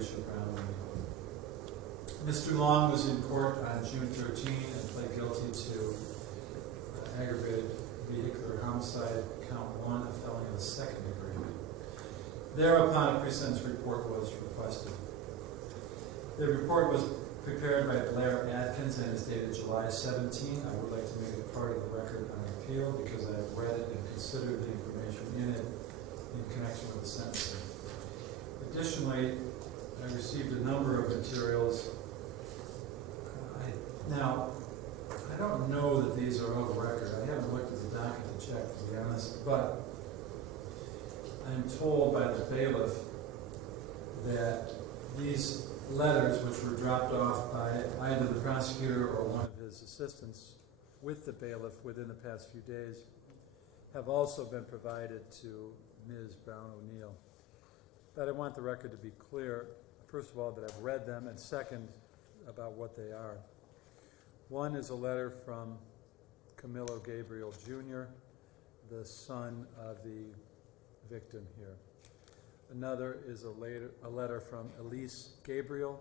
Alicia Brown O'Neill. Mr. Long was in court on June 13 and pled guilty to aggravated vehicular homicide, count 1, a felony of the second degree. Thereupon, a pre-sentence report was requested. The report was prepared by Blair Atkins and is dated July 17. I would like to make it part of the record on appeal because I have read it and considered the information in it in connection with the sentencing. Additionally, I received a number of materials. Now, I don't know that these are of record. I haven't looked at the docket to check, to be honest, but I'm told by the bailiff that these letters, which were dropped off by either the prosecutor or one of his assistants with the bailiff within the past few days, have also been provided to Ms. Brown O'Neill. But I want the record to be clear, first of all, that I've read them, and second, about what they are. One is a letter from Camilo Gabriel Jr., the son of the victim here. Another is a letter from Elise Gabriel,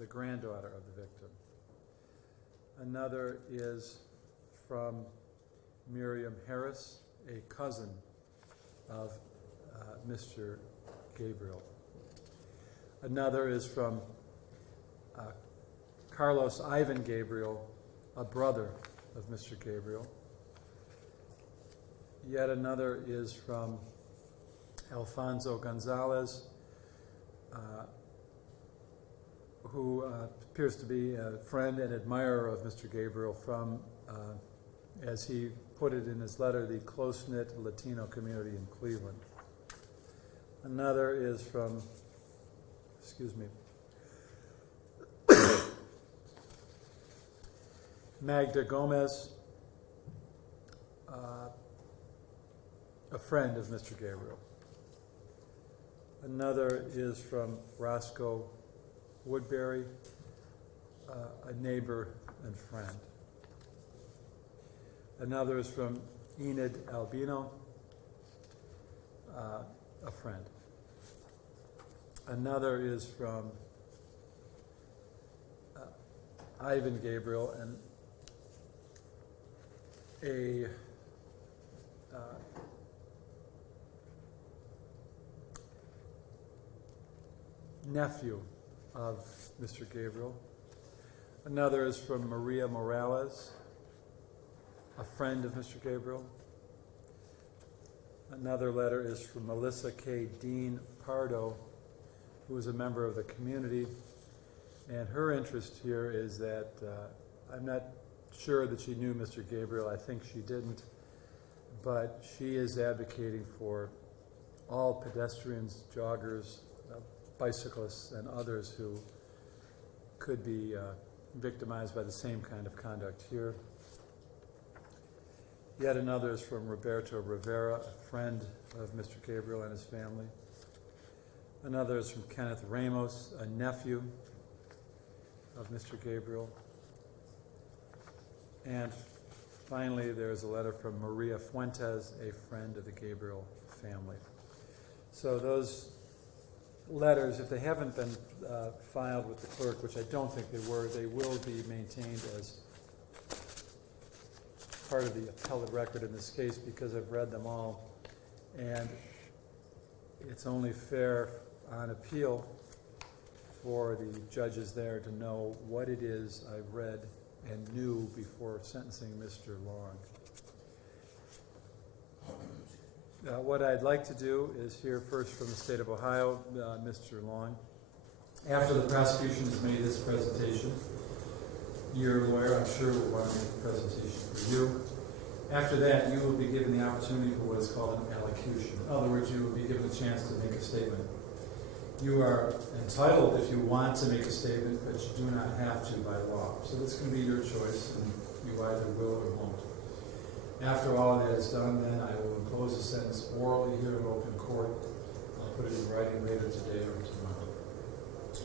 the granddaughter of the victim. Another is from Miriam Harris, a cousin of Mr. Gabriel. Another is from Carlos Ivan Gabriel, a brother of Mr. Gabriel. Yet another is from Alfonso Gonzalez, who appears to be a friend and admirer of Mr. Gabriel from, as he put it in his letter, the close-knit Latino community in Cleveland. Another is from, Magda Gomez, a friend of Mr. Gabriel. Another is from Roscoe Woodbury, a neighbor and friend. Another is from Enid Albino, a friend. Another is from Ivan Gabriel, and a nephew of Mr. Gabriel. Another is from Maria Morales, a friend of Mr. Gabriel. Another letter is from Melissa K. Dean Pardo, who is a member of the community. And her interest here is that I'm not sure that she knew Mr. Gabriel. I think she didn't. But she is advocating for all pedestrians, joggers, bicyclists, and others who could be victimized by the same kind of conduct here. Yet another is from Roberto Rivera, a friend of Mr. Gabriel and his family. Another is from Kenneth Ramos, a nephew of Mr. Gabriel. And finally, there's a letter from Maria Fuentes, a friend of the Gabriel family. So those letters, if they haven't been filed with the clerk, which I don't think they were, they will be maintained as part of the appellate record in this case because I've read them all. And it's only fair on appeal for the judges there to know what it is I've read and knew before sentencing Mr. Long. What I'd like to do is hear first from the state of Ohio, Mr. Long. After the prosecution has made its presentation, your lawyer, I'm sure, will want to make a presentation for you. After that, you will be given the opportunity for what is called an allocution. In other words, you will be given a chance to make a statement. You are entitled, if you want to make a statement, but you do not have to by law. So this can be your choice, and you either will or won't. After all of that is done, then I will impose a sentence orally here in open court. I'll put it in writing later today or tomorrow.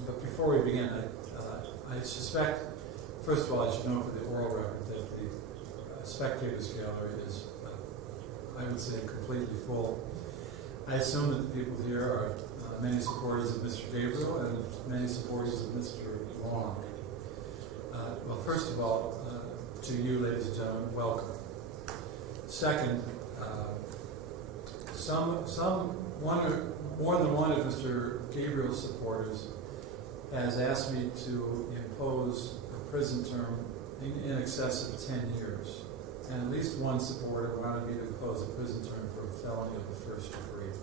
But before we begin, I suspect, first of all, I should know for the oral record that the spectators gallery is, I would say, completely full. I assume that the people here are many supporters of Mr. Gabriel and many supporters of Mr. Long. Well, first of all, to you, ladies and gentlemen, welcome. Second, more than one of Mr. Gabriel's supporters has asked me to impose a prison term in excess of 10 years. And at least one supporter wanted me to impose a prison term for a felony of the first degree.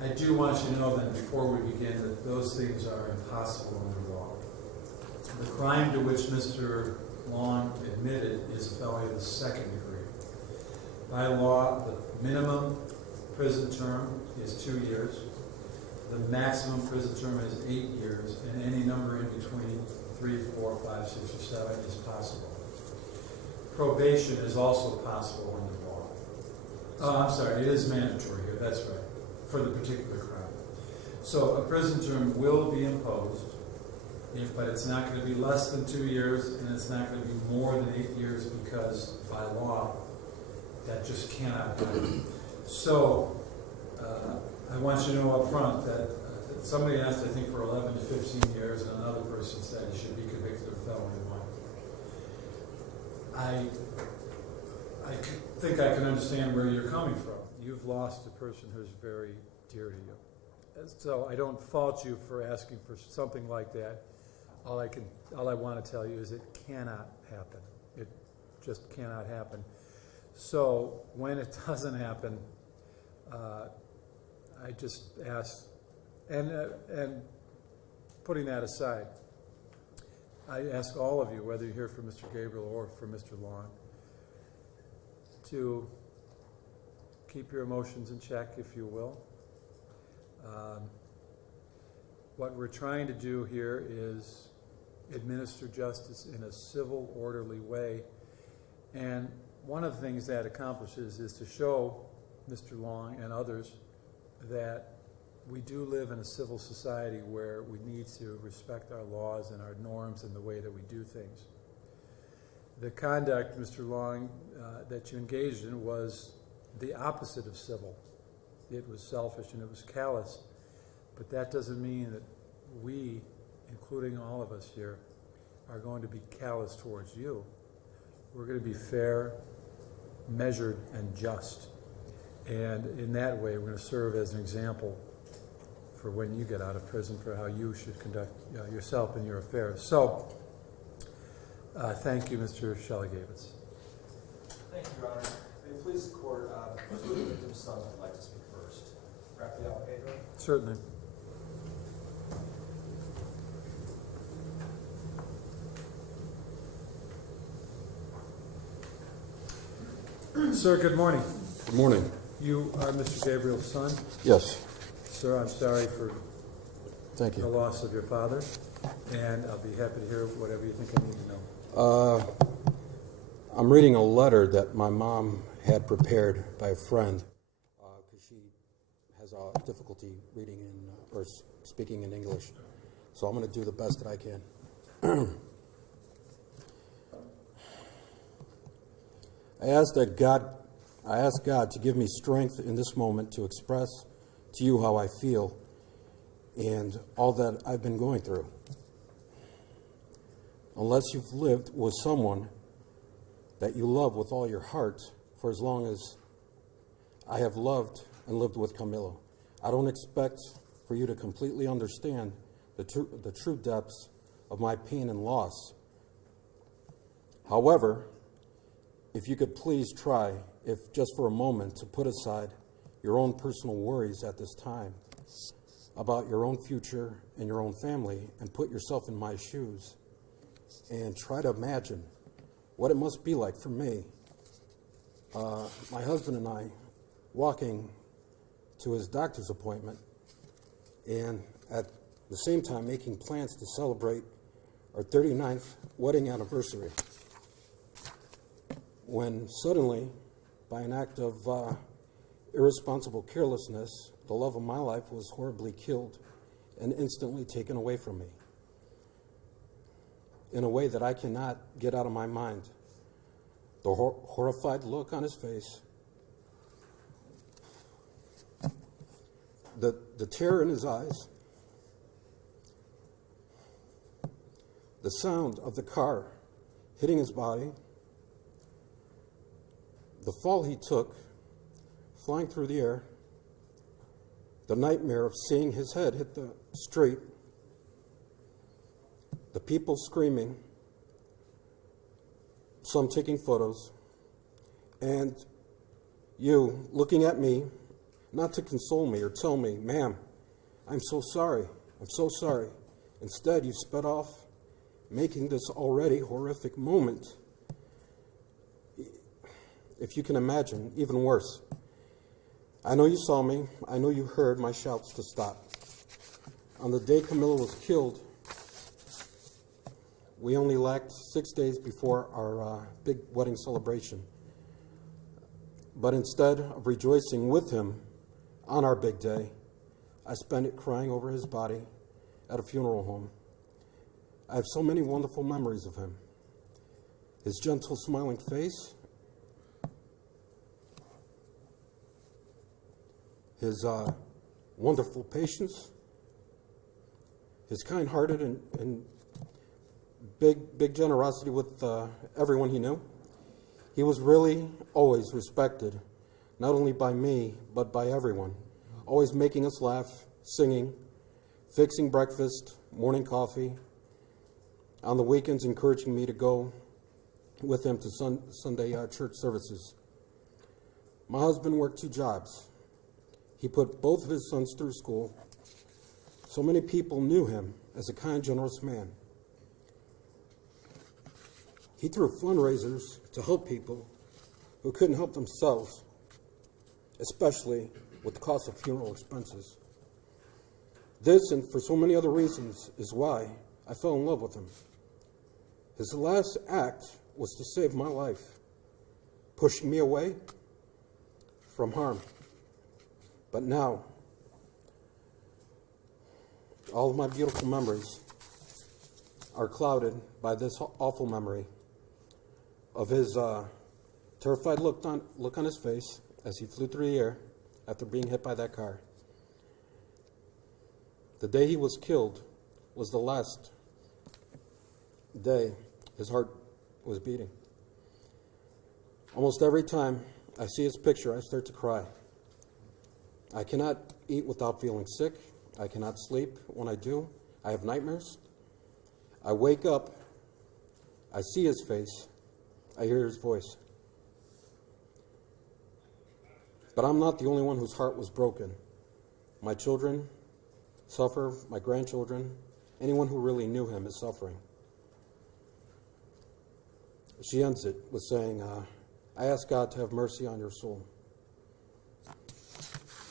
I do want you to know then, before we begin, that those things are impossible under law. The crime to which Mr. Long admitted is a felony of the second degree. By law, the minimum prison term is 2 years. The maximum prison term is 8 years, and any number in between 3, 4, 5, 6, or 7 is possible. Probation is also possible under law. Oh, I'm sorry, it is mandatory here, that's right, for the particular crime. So a prison term will be imposed, but it's not going to be less than 2 years, and it's not going to be more than 8 years, because by law, that just cannot happen. So I want you to know up front that somebody asked, I think, for 11 to 15 years, and another person said he should be convicted of felony 1. I think I can understand where you're coming from. You've lost a person who's very dear to you. So I don't fault you for asking for something like that. All I want to tell you is it cannot happen. It just cannot happen. So when it doesn't happen, I just ask, and putting that aside, I ask all of you, whether you're here for Mr. Gabriel or for Mr. Long, to keep your emotions in check, if you will. What we're trying to do here is administer justice in a civil, orderly way. And one of the things that accomplishes is to show Mr. Long and others that we do live in a civil society where we need to respect our laws and our norms and the way that we do things. The conduct, Mr. Long, that you engaged in was the opposite of civil. It was selfish and it was callous. But that doesn't mean that we, including all of us here, are going to be callous towards you. We're going to be fair, measured, and just. And in that way, we're going to serve as an example for when you get out of prison for how you should conduct yourself and your affairs. So, thank you, Mr. Shelley-Gavitz. Thank you, Your Honor. May it please the court, two of the victim's sons would like to speak first. Raphael Pedro. Certainly. Sir, good morning. Good morning. You are Mr. Gabriel's son? Yes. Sir, I'm sorry for Thank the you. loss of your father, and I'll be happy to hear whatever you think I need to know. I'm reading a letter that my mom had prepared by a friend because she has difficulty reading or speaking in English. So I'm going to do the best that I can. I ask God to give me strength in this moment to express to you how I feel and all that I've been going through. Unless you've lived with someone that you love with all your heart for as long as I have loved and lived with Camilo, I don't expect for you to completely understand the true depths of my pain and loss. However, if you could please try, if just for a moment, to put aside your own personal worries at this time about your own future and your own family and put yourself in my shoes and try to imagine what it must be like for me, my husband and I, walking to his doctor's appointment and at the same time making plans to celebrate our 39th wedding anniversary, when suddenly, by an act of irresponsible carelessness, the love of my life was horribly killed and instantly taken away from me in a way that I cannot get out of my mind. The horrified look on his face, the terror in his eyes, the sound of the car hitting his body, the fall he took, flying through the air, the nightmare of seeing his head hit the street, the people screaming, some taking photos, and you looking at me, not to console me or tell me, ma'am, I'm so sorry, I'm so sorry. Instead, you sped off, making this already horrific moment, if you can imagine, even worse. I know you saw me. I know you heard my shouts to stop. On the day Camilo was killed, we only lacked 6 days before our big wedding celebration. But instead of rejoicing with him on our big day, I spent it crying over his body at a funeral home. I have so many wonderful memories of him. His gentle, smiling face, his wonderful patience, his kind-hearted and big generosity with everyone he knew. He was really always respected, not only by me, but by everyone, always making us laugh, singing, fixing breakfast, morning coffee, on the weekends encouraging me to go with him to Sunday church services. My husband worked 2 jobs. He put both of his sons through school. So many people knew him as a kind, generous man. He threw fundraisers to help people who couldn't help themselves, especially with the cost of funeral expenses. This, and for so many other reasons, is why I fell in love with him. His last act was to save my life, pushing me away from harm. But now, all of my beautiful memories are clouded by this awful memory of his terrified look on his face as he flew through the air after being hit by that car. The day he was killed was the last day his heart was beating. Almost every time I see his picture, I start to cry. I cannot eat without feeling sick. I cannot sleep. When I do, I have nightmares. I wake up, I see his face, I hear his voice. But I'm not the only one whose heart was broken. My children suffer, my grandchildren, anyone who really knew him is suffering. She ends it with saying, I ask God to have mercy on your soul.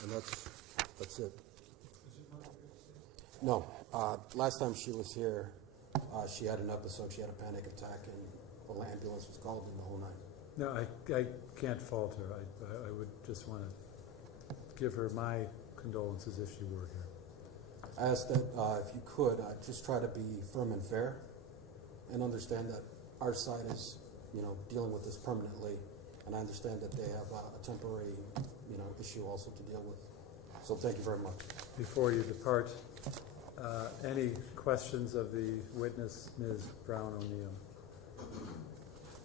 And that's it. No, last time she was here, she had an episode. She had a panic attack, and the ambulance was called in the whole night. No, I can't fault her. I would just want to give her my condolences if she were here. I asked that if you could, just try to be firm and fair, and understand that our side is, dealing with this permanently, and I understand that they have a temporary, issue also to deal with. So thank you very much. Before you depart, any questions of the witness, Ms. Brown O'Neill?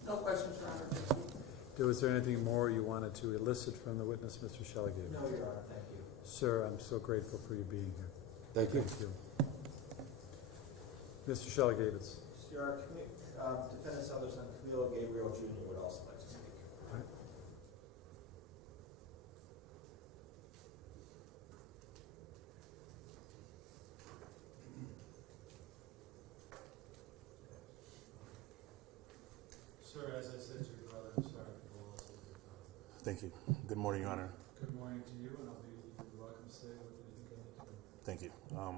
No questions, Your Honor. Was there anything more you wanted to elicit from the witness, Mr. Shelligate? No, Your Honor, thank you. Sir, I'm so grateful for you being here. Thank you. Thank you. Mr. Shelligate. Your Honor, defendant's other son, Camilo Gabriel Jr. would also like to speak. Sir, as I said to your brother, I'm sorry for the loss of your father. Thank you. Good morning, Your Honor. Good morning to you, and I'll be welcome to say what you think I need to do. Thank you.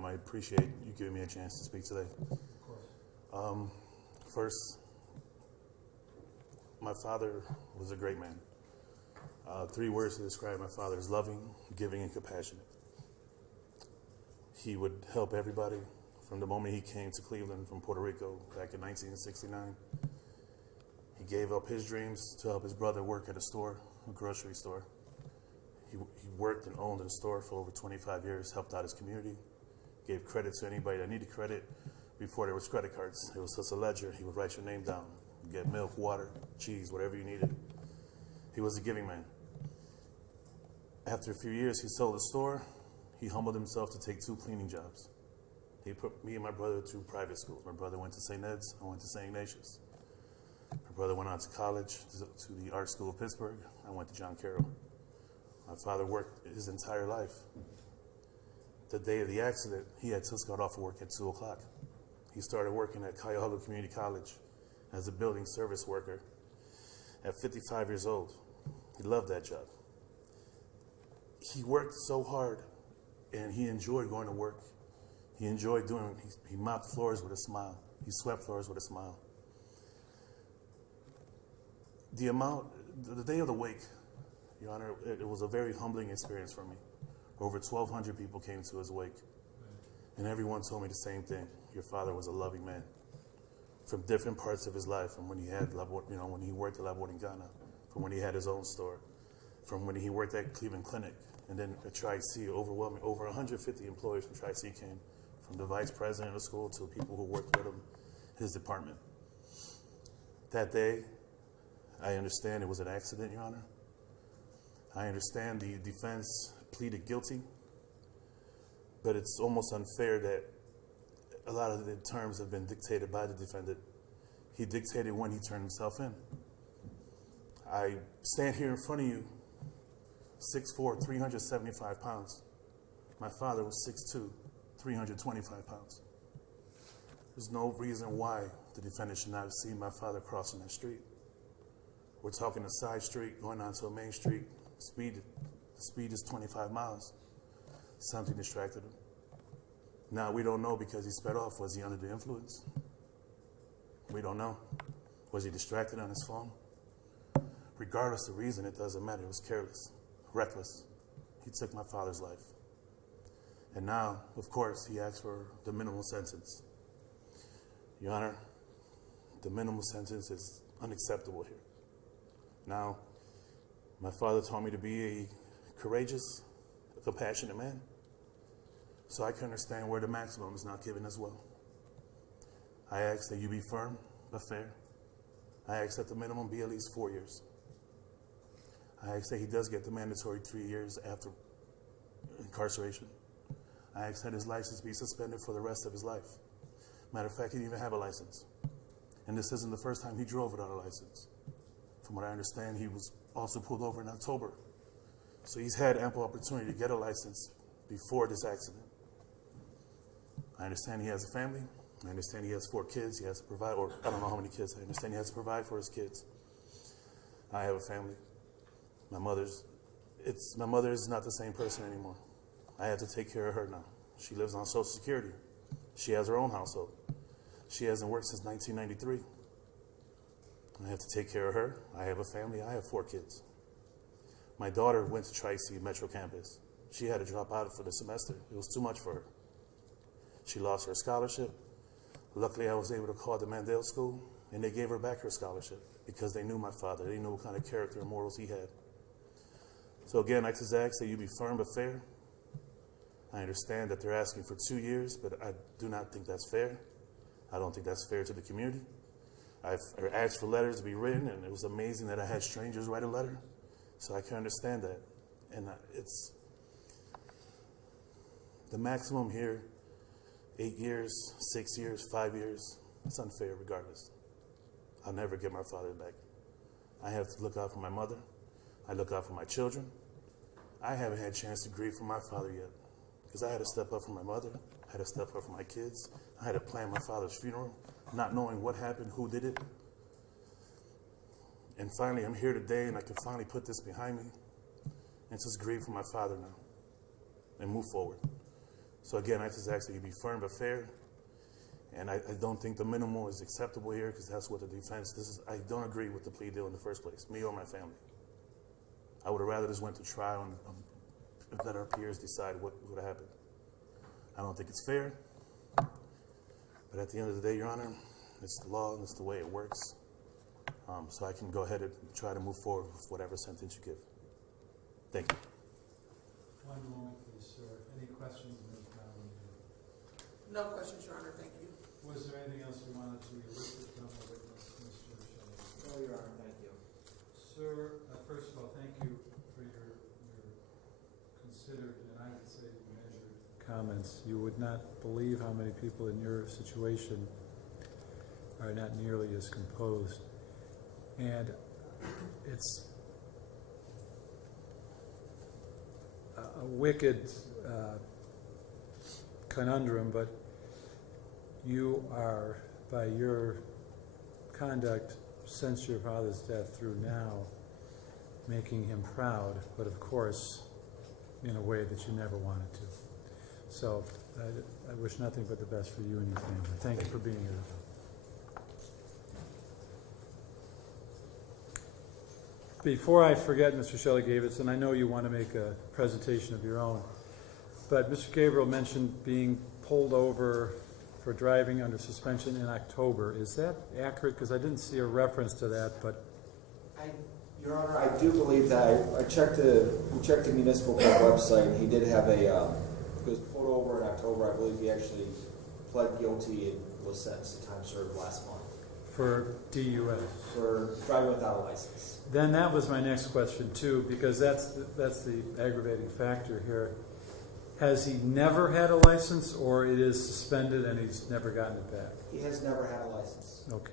I appreciate you giving me a chance to speak today. Of course. First, my father was a great man. 3 words to describe my father is loving, giving, and compassionate. He would help everybody from the moment he came to Cleveland from Puerto Rico back in 1969. He gave up his dreams to help his brother work at a store, a grocery store. He worked and owned a store for over 25 years, helped out his community, gave credit to anybody that needed credit. Before there was credit cards, it was just a ledger. He would write your name down, get milk, water, cheese, whatever you needed. He was a giving man. After a few years, he sold the store. He humbled himself to take 2 cleaning jobs. He put me and my brother through private schools. My brother went to St. Ed's, I went to St. Ignatius. My brother went on to college, to the art school of Pittsburgh. I went to John Carroll. My father worked his entire life. The day of the accident, he had just got off of work at 2 o'clock. He started working at Cuyahoga Community College as a building service worker at 55 years old. He loved that job. He worked so hard, and he enjoyed going to work. He enjoyed doing it. He mopped floors with a smile. He swept floors with a smile. The day of the wake, Your Honor, it was a very humbling experience for me. Over 1,200 people came to his wake, and everyone told me the same thing. Your father was a loving man. From different parts of his life, from when he had, when he worked at La Boringana, from when he had his own store, from when he worked at Cleveland Clinic, and then at Tri-C, overwhelming, over 150 employees from Tri-C came, from the vice president of the school to people who worked with him, his department. That day, I understand it was an accident, Your Honor. I understand the defense pleaded guilty, but it's almost unfair that a lot of the terms have been dictated by the defendant. He dictated when he turned himself in. I stand here in front of you, 6'4", 375 pounds. My father was 6'2", 325 pounds. There's no reason why the defendant should not have seen my father crossing that street. We're talking a side street going onto a main street. The speed is 25 miles. Something distracted him. Now, we don't know because he sped off. Was he under the influence? We don't know. Was he distracted on his phone? Regardless of the reason, it doesn't matter. It was careless, reckless. He took my father's life. And now, of course, he asked for the minimum sentence. Your Honor, the minimum sentence is unacceptable here. Now, my father taught me to be a courageous, a compassionate man. So I can understand where the maximum is not given as well. I ask that you be firm but fair. I ask that the minimum be at least 4 years. I ask that he does get the mandatory 3 years after incarceration. I ask that his license be suspended for the rest of his life. Matter of fact, he didn't even have a license. And this isn't the first time he drove without a license. From what I understand, he was also pulled over in October. So he's had ample opportunity to get a license before this accident. I understand he has a family. I understand he has 4 kids. He has to provide, or I don't know how many kids. I understand he has to provide for his kids. I have a family. My mother is not the same person anymore. I have to take care of her now. She lives on Social Security. She has her own household. She hasn't worked since 1993. I have to take care of her. I have a family. I have 4 kids. My daughter went to Tri-C Metro Campus. She had to drop out for the semester. It was too much for her. She lost her scholarship. Luckily, I was able to call the Mandel School, and they gave her back her scholarship because they knew my father. They knew what kind of character and morals he had. So again, I just ask that you be firm but fair. I understand that they're asking for 2 years, but I do not think that's fair. I don't think that's fair to the community. I've asked for letters to be written, and it was amazing that I had strangers write a letter. So I can understand that. And it's the maximum here, 8 years, 6 years, 5 years. It's unfair regardless. I'll never get my father back. I have to look out for my mother. I look out for my children. I haven't had a chance to grieve for my father yet because I had to step up for my mother. I had to step up for my kids. I had to plan my father's funeral, not knowing what happened, who did it. And finally, I'm here today, and I can finally put this behind me and just grieve for my father now and move forward. So again, I just ask that you be firm but fair. And I don't think the minimal is acceptable here because that's what the defense, I don't agree with the plea deal in the first place, me or my family. I would have rather just went to trial and let our peers decide what would have happened. I don't think it's fair. But at the end of the day, Your Honor, it's the law and it's the way it works. So I can go ahead and try to move forward with whatever sentence you give. Thank you. No questions, Your Honor, thank you. Was there anything else you wanted to elicit from the witness, Mr. Shelley? No, Your Honor, thank you. Sir, first of all, thank you for your considered, and I would say measured comments. You would not believe how many people in your situation are not nearly as composed. And it's a wicked conundrum, but you are, by your conduct since your father's death through now, making him proud, but of course in a way that you never wanted to. So I wish nothing but the best for you and your family. Thank you for being here. Before I forget, Mr. Shelley Davidson, I know you want to make a presentation of your own, but Mr. Gabriel mentioned being pulled over for driving under suspension in October. Is that accurate? Because I didn't see a reference to that, but Your Honor, I do believe that we checked the municipal court website. He did have he was pulled over in October. I believe he actually pled guilty and was sentenced to time served last month. for DUS. For driving without a license. Then that was my next question too, because that's the aggravating factor here. Has he never had a license, or it is suspended and he's never gotten it back? He has never had a license. Okay.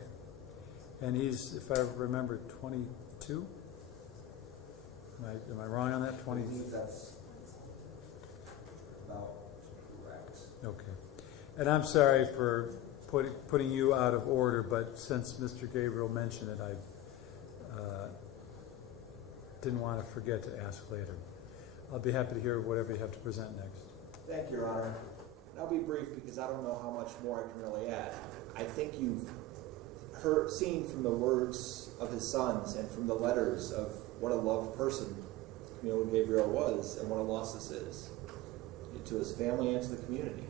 And he's, if I remember, 22? Am I wrong on that? I 20? believe that's about correct. Okay. And I'm sorry for putting you out of order, but since Mr. Gabriel mentioned it, I didn't want to forget to ask later. I'll be happy to hear whatever you have to present next. Thank you, Your Honor. And I'll be brief because I don't know how much more I can really add. I think you've seen from the words of his sons and from the letters of what a loved person Camilo Gabriel was and what a loss this is to his family and to the community.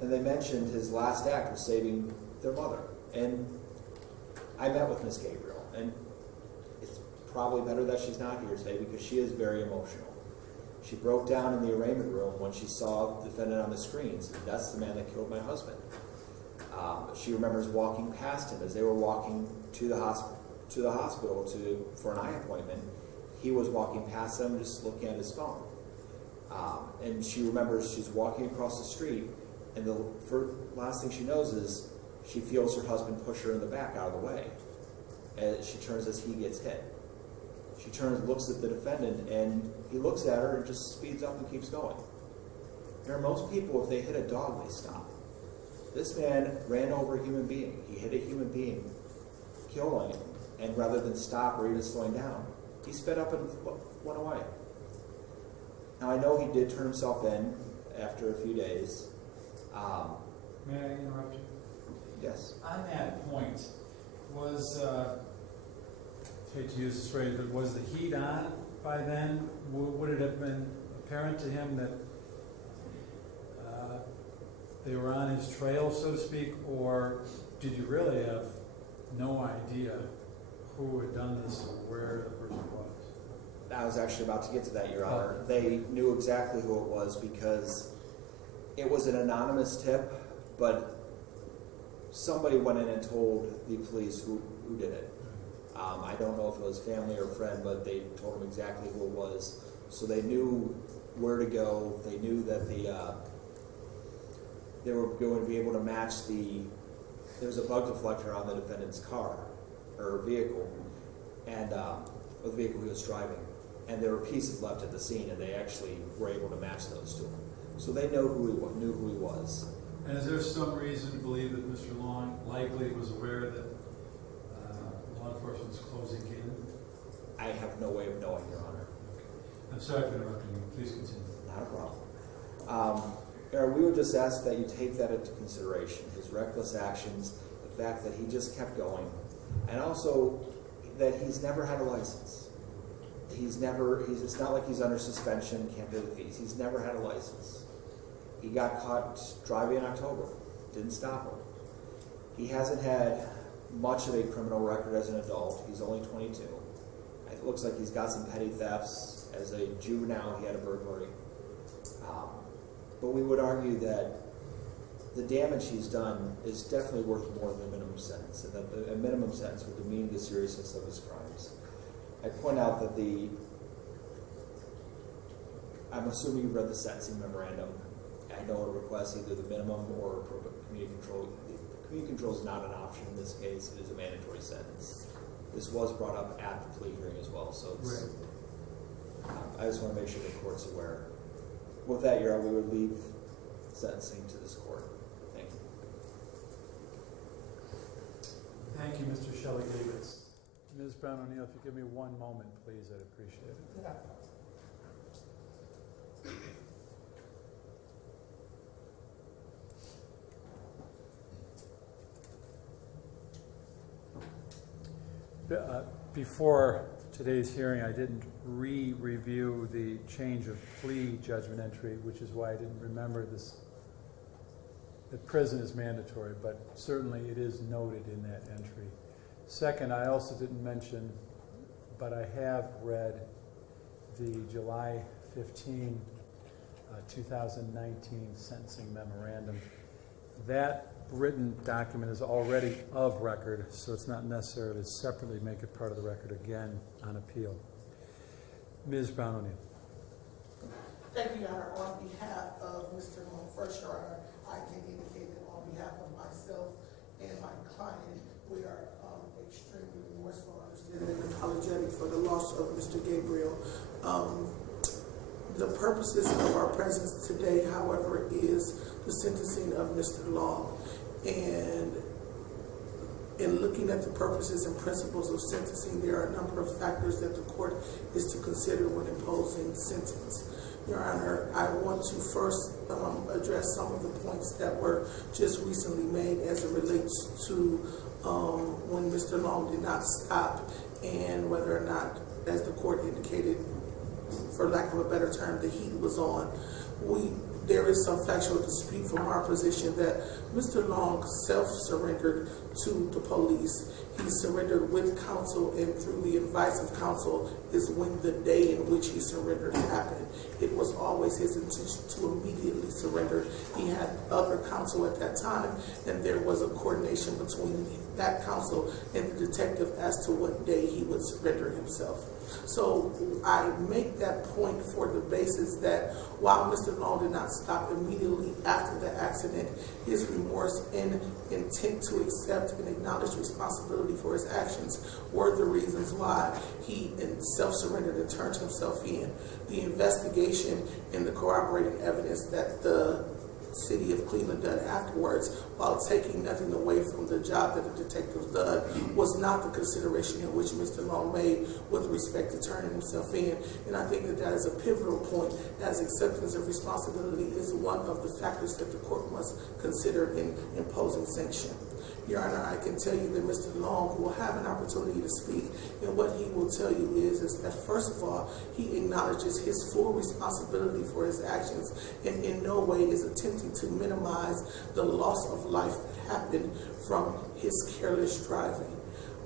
And they mentioned his last act was saving their mother. And I met with Miss Gabriel, and it's probably better that she's not here today because she is very emotional. She broke down in the arraignment room when she saw the defendant on the screens. That's the man that killed my husband. She remembers walking past him as they were walking to the hospital for an eye appointment. He was walking past them, just looking at his phone. And she remembers she's walking across the street, and the last thing she knows is she feels her husband push her in the back out of the way. And she turns as he gets hit. She turns, looks at the defendant, and he looks at her and just speeds up and keeps going. There are most people, if they hit a dog, they stop. This man ran over a human being. He hit a human being, killing him, and rather than stop or even slowing down, he sped up and went away. Now, I know he did turn himself in after a few days. May I interrupt you? Yes. On that point, was, I hate to use this phrase, but was the heat on by then? Would it have been apparent to him that they were on his trail, so to speak, or did you really have no idea who had done this or where the person was? I was actually about to get to that, Your Honor. They knew exactly who it was because it was an anonymous tip, but somebody went in and told the police who did it. I don't know if it was family or friend, but they told them exactly who it was. So they knew where to go. They knew that they were going to be able to match there was a bug deflector on the defendant's car, or vehicle, and the vehicle he was driving. And there were pieces left at the scene, and they actually were able to match those two. So they knew who he was. And is there some reason to believe that Mr. Long likely was aware that law enforcement was closing in? I have no way of knowing, Your Honor. I'm sorry for interrupting you. Please continue. Not a problem. Aaron, we would just ask that you take that into consideration, his reckless actions, the fact that he just kept going, and also that he's never had a license. It's not like he's under suspension, can't pay the fees. He's never had a license. He got caught driving in October. Didn't stop him. He hasn't had much of a criminal record as an adult. He's only 22. It looks like he's got some petty thefts. As a juvenile, he had a burglary. But we would argue that the damage he's done is definitely worth more than a minimum sentence, and that a minimum sentence would demean the seriousness of his crimes. I point out that I'm assuming you've read the sentencing memorandum. I know it requests either the minimum or community control. Community control is not an option in this case. It is a mandatory sentence. This was brought up at the plea hearing as well, so it's, I just want to make sure the court's aware. With that, Your Honor, we would leave sentencing to this court. Thank you. Thank you, Mr. Shelley Davis. Ms. Brown O'Neill, if you give me one moment, please, I'd appreciate it. Yeah. Before today's hearing, I didn't re-review the change of plea judgment entry, which is why I didn't remember this, that prison is mandatory, but certainly it is noted in that entry. Second, I also didn't mention, but I have read the July 15, 2019 sentencing memorandum. That written document is already of record, so it's not necessary to separately make it part of the record again on appeal. Ms. Brown O'Neill. Thank you, Your Honor. On behalf of Mr. Long, first, Your Honor, I can indicate that on behalf of myself and my client, we are extremely remorseful, understanding, and apologetic for the loss of Mr. Gabriel. The purposes of our presence today, however, is the sentencing of Mr. Long. And in looking at the purposes and principles of sentencing, there are a number of factors that the court is to consider when imposing sentence. Your Honor, I want to first address some of the points that were just recently made as it relates to when Mr. Long did not stop, and whether or not, as the court indicated, for lack of a better term, the heat was on. There is some factual dispute from our position that Mr. Long self-surrendered to the police. He surrendered with counsel, and through the advice of counsel is when the day in which he surrendered happened. It was always his intention to immediately surrender. He had other counsel at that time, and there was a coordination between that counsel and the detective as to what day he would surrender himself. So I make that point for the basis that while Mr. Long did not stop immediately after the accident, his remorse and intent to accept and acknowledge responsibility for his actions were the reasons why he self-surrendered and turned himself in. The investigation and the corroborating evidence that the City of Cleveland done afterwards, while taking nothing away from the job that the detectives done, was not the consideration in which Mr. Long made with respect to turning himself in. And I think that that is a pivotal point, as acceptance of responsibility is one of the factors that the court must consider in imposing sanction. Your Honor, I can tell you that Mr. Long will have an opportunity to speak, and what he will tell you is that first of all, he acknowledges his full responsibility for his actions, and in no way is attempting to minimize the loss of life that happened from his careless driving.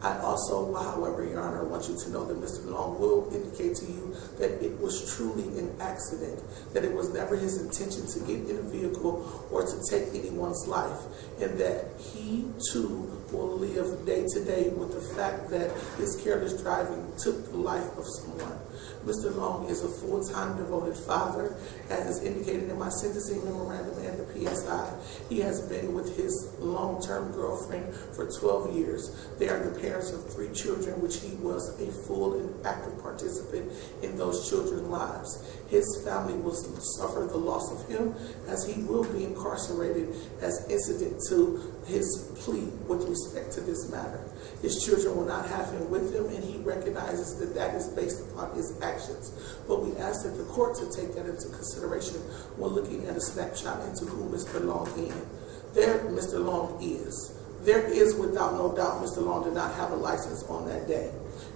I also, however, Your Honor, want you to know that Mr. Long will indicate to you that it was truly an accident, that it was never his intention to get in a vehicle or to take anyone's life, and that he too will live day to day with the fact that his careless driving took the life of someone. Mr. Long is a full-time devoted father, as is indicated in my sentencing memorandum and the PSI. He has been with his long-term girlfriend for 12 years. They are the parents of 3 children, which he was a full and active participant in those children's lives. His family will suffer the loss of him, as he will be incarcerated as incident to his plea with respect to this matter. His children will not have him with them, and he recognizes that that is based upon his actions. But we ask that the court to take that into consideration when looking at a snapshot into who Mr. Long is. Mr. Long is. There is, without no doubt, Mr. Long did not have a license on that day.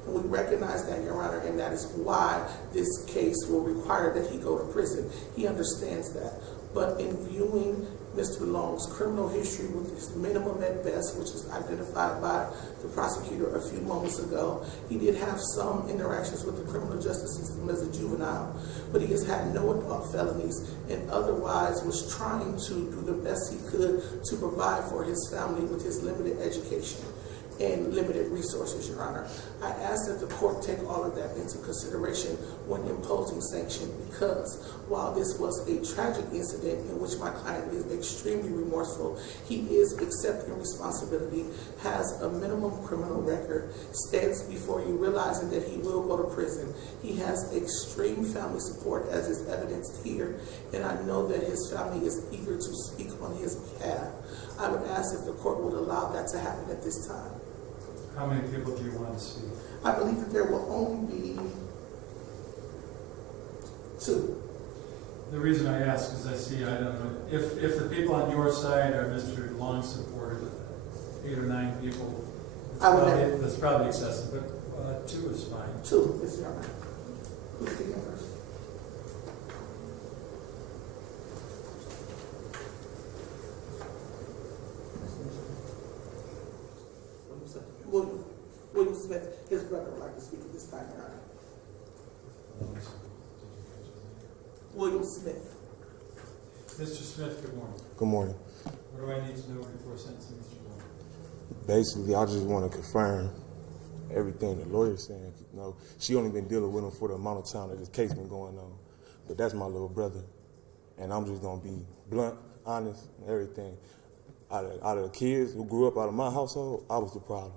And we recognize that, Your Honor, and that is why this case will require that he go to prison. He understands that. But in viewing Mr. Long's criminal history with his minimum at best, which is identified by the prosecutor a few moments ago, he did have some interactions with the criminal justice system as a juvenile, but he has had no adult felonies and otherwise was trying to do the best he could to provide for his family with his limited education and limited resources, Your Honor. I ask that the court take all of that into consideration when imposing sanction, because while this was a tragic incident in which my client is extremely remorseful, he is accepting responsibility, has a minimum criminal record, stands before you realizing that he will go to prison. He has extreme family support, as is evidenced here, and I know that his family is eager to speak on his behalf. I would ask if the court would allow that to happen at this time. How many people do you want to speak? I believe that there will only be 2. The reason I ask is I see, I don't know, if the people on your side are Mr. Long supported, 8 or 9 people, that's probably excessive, but 2 is fine. 2 is Your Honor. Who's speaking first? William Smith, his brother, would like to speak at this time, Your Honor. William Smith. Mr. Smith, good morning. Good morning. What do I need to know before sentencing Mr. Long? Basically, I just want to confirm everything the lawyer's saying. You know, she only been dealing with him for the amount of time that this case been going on. But that's my little brother. And I'm just going to be blunt, honest, and everything. Out of the kids who grew up out of my household, I was the problem.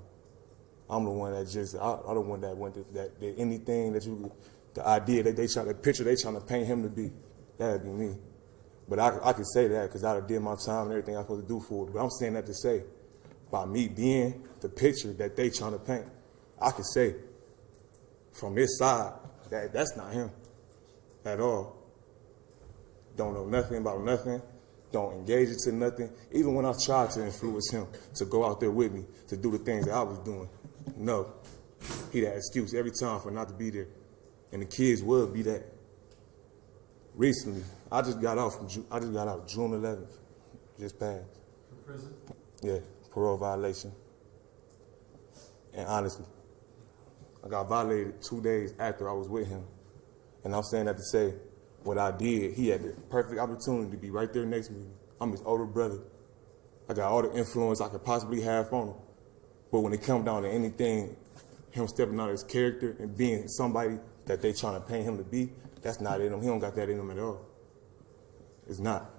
I'm the one that just, I'm the one that went to, that anything that you, the idea that they trying to paint him to be, that'd be me. But I can say that because I did my time and everything I was supposed to do for it. But I'm saying that to say, by me being the picture that they trying to paint, I can say from this side that that's not him at all. Don't know nothing about nothing. Don't engage it to nothing. Even when I tried to influence him to go out there with me to do the things that I was doing, no. He had an excuse every time for not to be there. And the kids will be that. Recently, I just got out June 11th, just passed. For prison? Yeah, parole violation. And honestly, I got violated 2 days after I was with him. And I'm saying that to say, what I did, he had the perfect opportunity to be right there next to me. I'm his older brother. I got all the influence I could possibly have on him. But when it comes down to anything, him stepping out of his character and being somebody that they trying to paint him to be, that's not in him. He don't got that in him at all. It's not.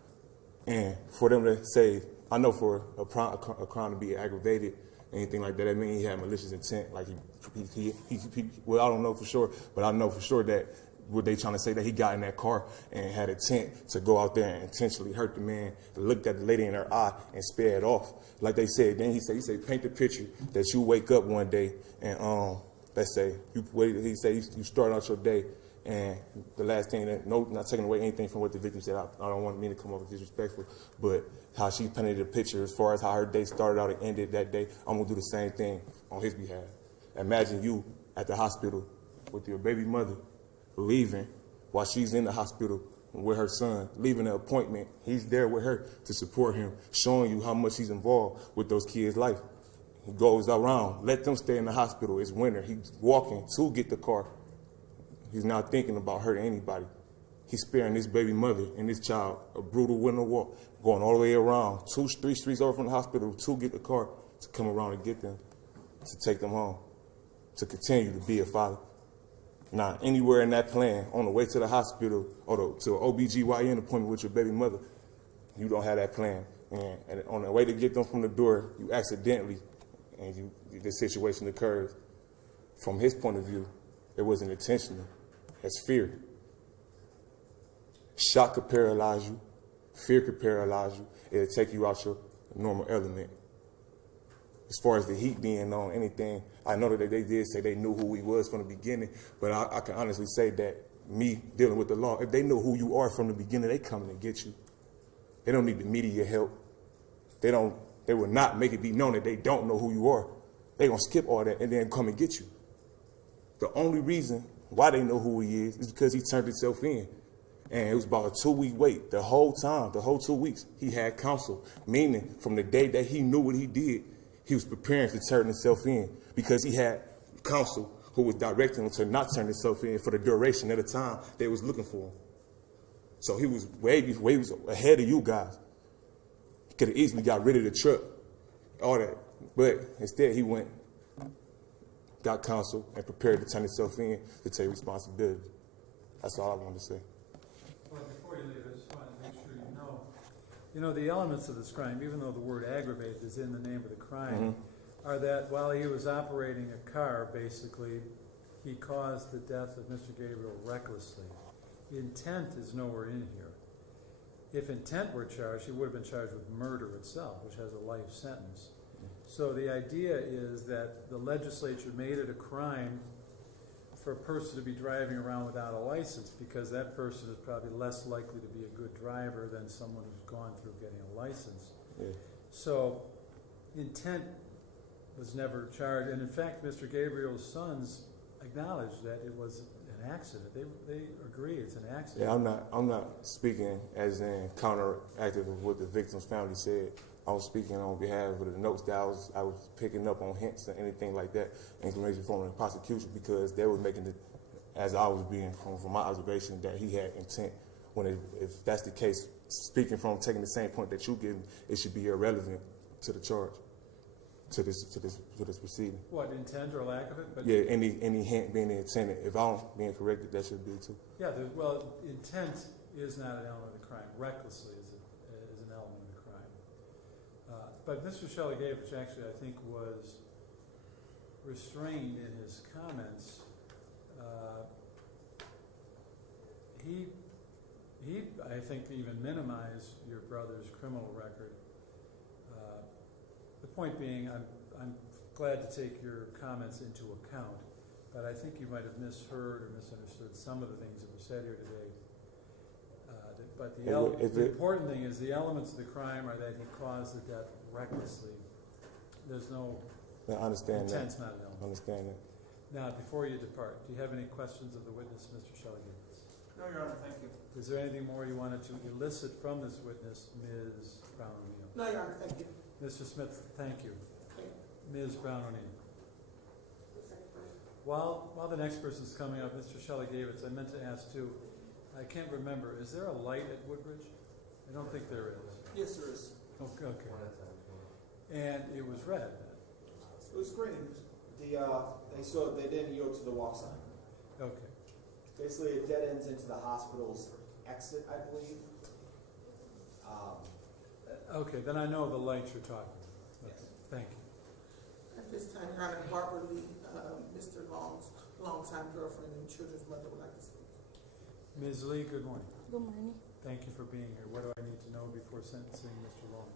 And for them to say, I know for a crime to be aggravated, anything like that, that means he had malicious intent. Like well, I don't know for sure, but I know for sure that what they trying to say that he got in that car and had intent to go out there and intentionally hurt the man, looked at the lady in her eye and sped off. Like they said, then he said, paint the picture that you wake up one day and let's say he said you start out your day and the last thing that not taking away anything from what the victim said. I don't want me to come off as disrespectful, but how she painted the picture as far as how her day started out and ended that day, I'm gonna do the same thing on his behalf. Imagine you at the hospital with your baby mother leaving while she's in the hospital with her son, leaving an appointment. He's there with her to support him, showing you how much he's involved with those kids' life. He goes around, let them stay in the hospital. It's winter. He's walking to get the car. He's not thinking about hurting anybody. He's sparing this baby mother and this child a brutal winter walk, going all the way around 2-3 streets over from the hospital to get the car, to come around and get them, to take them home, to continue to be a father. Now, anywhere in that plan, on the way to the hospital or to an OBGYN appointment with your baby mother, you don't have that plan. And on the way to get them from the door, you accidentally, and this situation occurs. From his point of view, it wasn't intentional. It's fear. Shock could paralyze you. Fear could paralyze you. It'll take you out your normal element. As far as the heat being on anything, I know that they did say they knew who he was from the beginning, but I can honestly say that me dealing with the law, if they know who you are from the beginning, they coming to get you. They don't need the media help. They will not make it be known that they don't know who you are. They gonna skip all that and then come and get you. The only reason why they know who he is because he turned himself in. And it was about a 2-week wait. The whole time, the whole 2 weeks, he had counsel. Meaning, from the day that he knew what he did, he was preparing to turn himself in because he had counsel who was directing him to not turn himself in for the duration of the time they was looking for him. So he was way ahead of you guys. He could have easily got rid of the truck, all that. But instead, he went, got counsel, and prepared to turn himself in to take responsibility. That's all I wanted to say. Well, before you leave, I just want to make sure you know, the elements of this crime, even though the word aggravated is in the name of the crime, are that while he was operating a car, basically, he caused the death of Mr. Gabriel recklessly. Intent is nowhere in here. If intent were charged, he would have been charged with murder itself, which has a life sentence. So the idea is that the legislature made it a crime for a person to be driving around without a license because that person is probably less likely to be a good driver than someone who's gone through getting a license. Yeah. So intent was never charged. And in fact, Mr. Gabriel's sons acknowledged that it was an accident. They agree it's an accident. Yeah, I'm not speaking as in counteractive of what the victim's family said. I was speaking on behalf of the notes that I was picking up on hints and anything like that, information from the prosecution, because they were making it, as I was being from my observation, that he had intent. When if that's the case, speaking from taking the same point that you getting, it should be irrelevant to the charge, to this proceeding. What, intent or lack of it? But yeah, any hint being intended. If I'm being corrected, that should be too. yeah, well, intent is not an element of the crime. Recklessly is an element of the crime. But Mr. Shelley Gave, which actually I think was restrained in his comments, he I think even minimized your brother's criminal record. The point being, I'm glad to take your comments into account, but I think you might have misheard or misunderstood some of the things that were said here today. But the important thing is the elements of the crime are that he caused the death recklessly. There's no I understand intent's that. not an element. I understand that. Now, before you depart, do you have any questions of the witness, Mr. Shelley? No, Your Honor, thank you. Is there anything more you wanted to elicit from this witness, Ms. Brown O'Neill? No, Your Honor, thank you. Mr. Smith, thank you. Okay. Ms. Brown O'Neill. While the next person's coming up, Mr. Shelley Gavitz, I meant to ask too, I can't remember, is there a light at Woodbridge? I don't think there is. Yes, there is. Okay. And it was red. It was green. They didn't yield to the walk sign. Okay. Basically, it dead ends into the hospital's exit, I believe. Okay, then I know the lights you're talking about. Yes. Thank you. At this time, Your Honor, Barbara Lee, Mr. Long's longtime girlfriend and children's mother would like to speak. Ms. Lee, good morning. Good morning. Thank you for being here. What do I need to know before sentencing Mr. Long?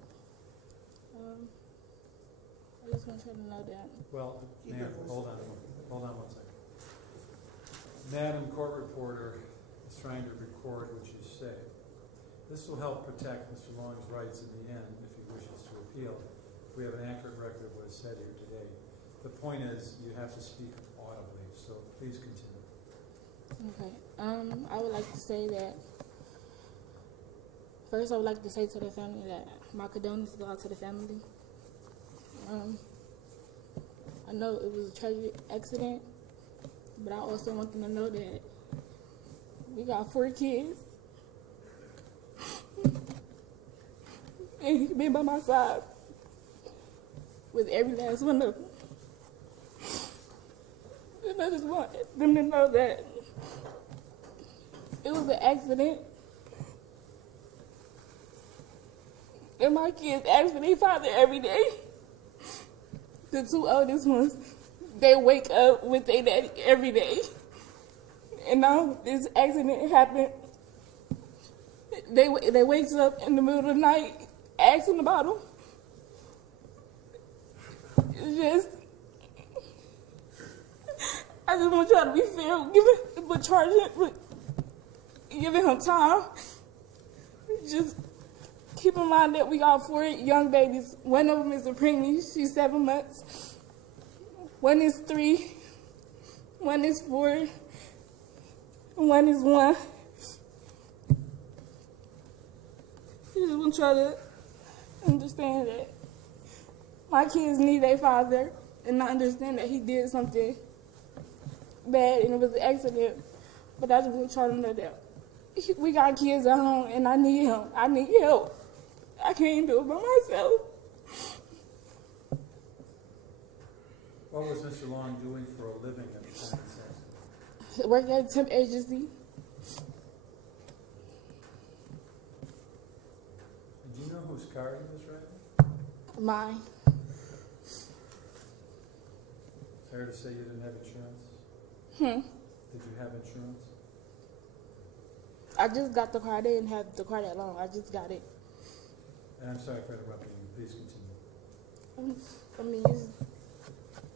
I just want you to know that. Well, ma'am, hold on one second. Madam Court Reporter is trying to record what you say. This will help protect Mr. Long's rights in the end if he wishes to appeal. We have an accurate record of what is said here today. The point is you have to speak audibly, so please continue. Okay. I would like to say that, first I would like to say to the family that my condolences go out to the family. I know it was a tragic accident, but I also want them to know that we got 4 kids. And he's been by my side with every last one of them. And I just want them to know that it was an accident. And my kids ask for their father every day. The 2 oldest ones, they wake up with their daddy every day. And now this accident happened. They wakes up in the middle of the night asking about him. It's just, I just want y'all to be fair, giving him time. Just keep in mind that we got 4 young babies. One of them is a pregnant, she's 7 months. One is 3, one is 4, and one is 1. just want to try to understand that my kids need their father, and I understand that he did something bad and it was an accident. But I just want to try to know that we got kids at home, and I need him. I need help. I can't do it by myself. What was Mr. Long doing for a living at the time of this accident? Working at a temp agency. Do you know whose car he was driving? Mine. Fair to say you didn't have insurance? Did you have insurance? I just got the car. I didn't have the car that long. I just got it. And I'm sorry for interrupting you. Please continue. I mean,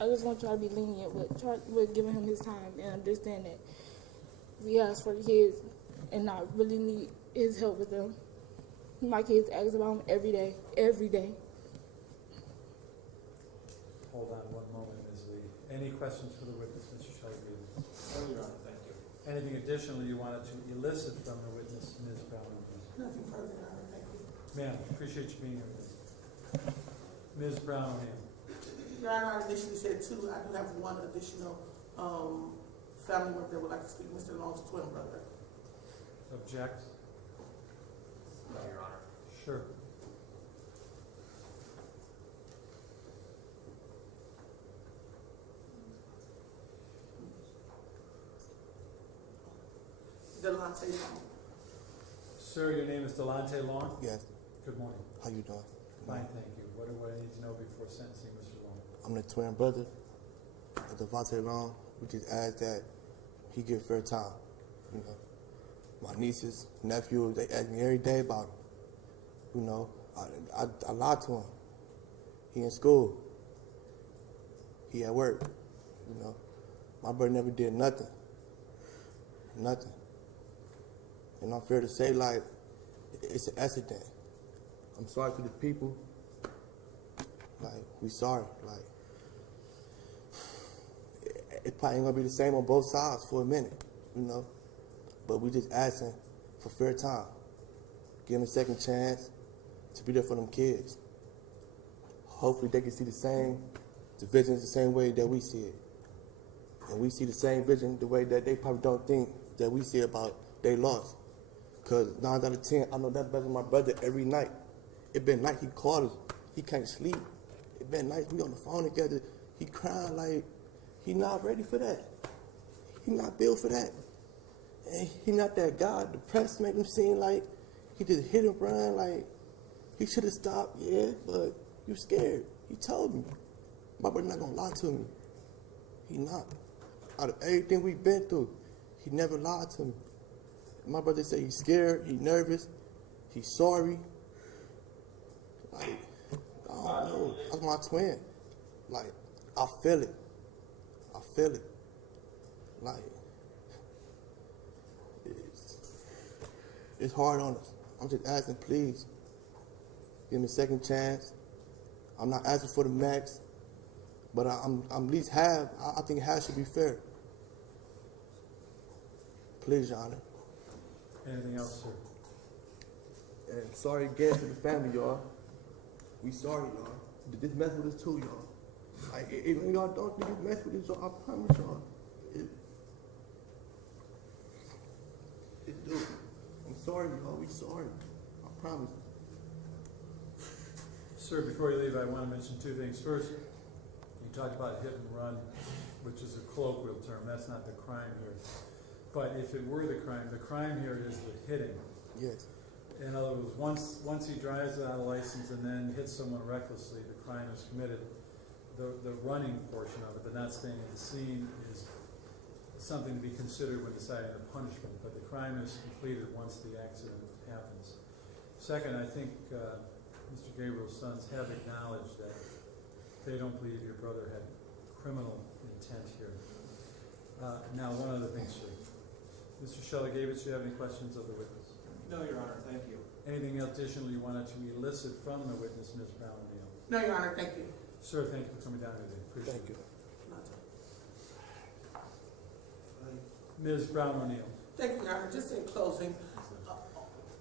I just want to try to be lenient with giving him his time and understand that we ask for the kids and I really need his help with them. My kids ask about him every day, every day. Hold on one moment, Ms. Lee. Any questions for the witness, Mr. Shelby? No, Your Honor, thank you. Anything additional you wanted to elicit from the witness, Ms. Brown? Nothing further, Your Honor, thank you. Ma'am, appreciate you being here with us. Ms. Brown, ma'am. Your Honor, I initially said two. I do have one additional family member that would like to speak, Mr. Long's twin brother. Object? No, Your Honor. Sure. Davonte Long. Sir, your name is Davonte Long? Yes. Good morning. How you doing? Fine, thank you. What do I need to know before sentencing Mr. Long? I'm the twin brother of Davonte Long. We just ask that he get fair time. You know, my nieces, nephews, they ask me every day about him. You know, I lied to him. He in school. He at work. You know, my brother never did nothing. Nothing. And I'm fair to say, like, it's an accident. I'm sorry to the people. Like, we sorry. Like, it probably ain't gonna be the same on both sides for a minute, you know? But we just asking for fair time. Give them a second chance to be there for them kids. Hopefully they can see the vision the same way that we see it. And we see the same vision the way that they probably don't think that we see about they lost. Because 9 out of 10, I know that's better than my brother every night. It been night, he called us. He can't sleep. It been night, we on the phone together. He crying like he not ready for that. He not built for that. And he not that guy. The press make him seem like he just hit and run, like he should have stopped, yeah, but you scared. He told me. My brother not gonna lie to me. He not. Out of everything we've been through, he never lied to me. My brother said he's scared, he's nervous, he's sorry. Like, I don't know. That's my twin. Like, I feel it. I feel it. Like, it's hard on us. I'm just asking, please, give me a second chance. I'm not asking for the max, but I'm at least half. I think half should be fair. Please, Your Honor. Anything else, sir? And sorry again to the family, y'all. We sorry, y'all. This mess with us too, y'all. Like, if y'all don't think this mess with us, y'all, I promise y'all. It do. I'm sorry, y'all. We sorry. I promise. Sir, before you leave, I want to mention two things. First, you talked about hit and run, which is a colloquial term. That's not the crime here. But if it were the crime here is the hitting. Yes. In other words, once he drives without a license and then hits someone recklessly, the crime is committed. The running portion of it, the not staying at the scene, is something to be considered when deciding the punishment. But the crime is completed once the accident happens. Second, I think Mr. Gabriel's sons have acknowledged that they don't believe your brother had criminal intent here. Now, one other thing, sir. Mr. Shelagavich, do you have any questions of the witness? No, Your Honor, thank you. Anything additional you wanted to elicit from the witness, Ms. Brown O'Neill? No, Your Honor, thank you. Sir, thank you for coming down today. Appreciate Thank you. it. Ms. Brown O'Neill. Thank you, Your Honor. Just in closing,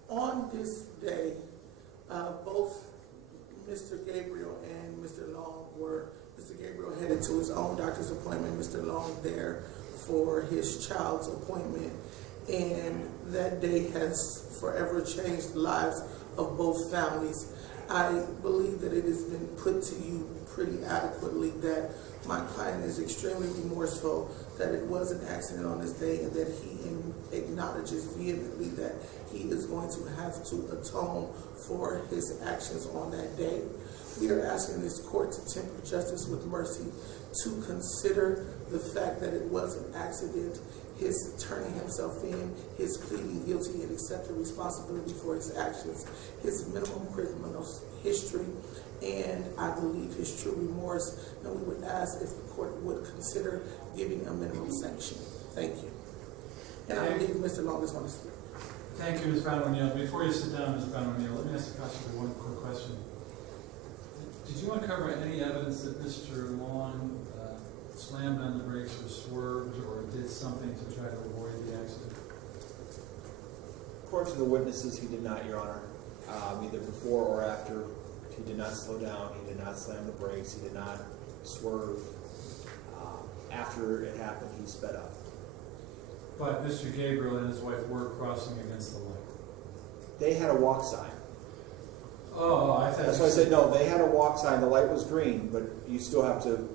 on this day, Mr. Gabriel and Mr. Long were, Mr. Gabriel headed to his own doctor's appointment, Mr. Long there for his child's appointment, and that day has forever changed the lives of both families. I believe that it has been put to you pretty adequately that my client is extremely remorseful that it was an accident on this day, and that he acknowledges vehemently that he is going to have to atone for his actions on that day. We are asking this court to temper justice with mercy, to consider the fact that it was an accident, his turning himself in, his pleading guilty and accepting responsibility for his actions, his minimum criminal history, and I believe his true remorse. And we would ask if the court would consider giving a minimum sanction. Thank you. And I believe Mr. Long is going to speak. Thank you, Ms. Brown O'Neill. Before you sit down, Ms. Brown O'Neill, let me ask the prosecutor one quick question. Did you uncover any evidence that Mr. Long slammed on the brakes or swerved or did something to try to avoid the accident? According to the witnesses, he did not, Your Honor. Either before or after, he did not slow down, he did not slam the brakes, he did not swerve. After it happened, he sped up. But Mr. Gabriel and his wife were crossing against the light. They had a walk sign. Oh, I thought That's why I said no, they had a walk sign, the light was green, but you still have to.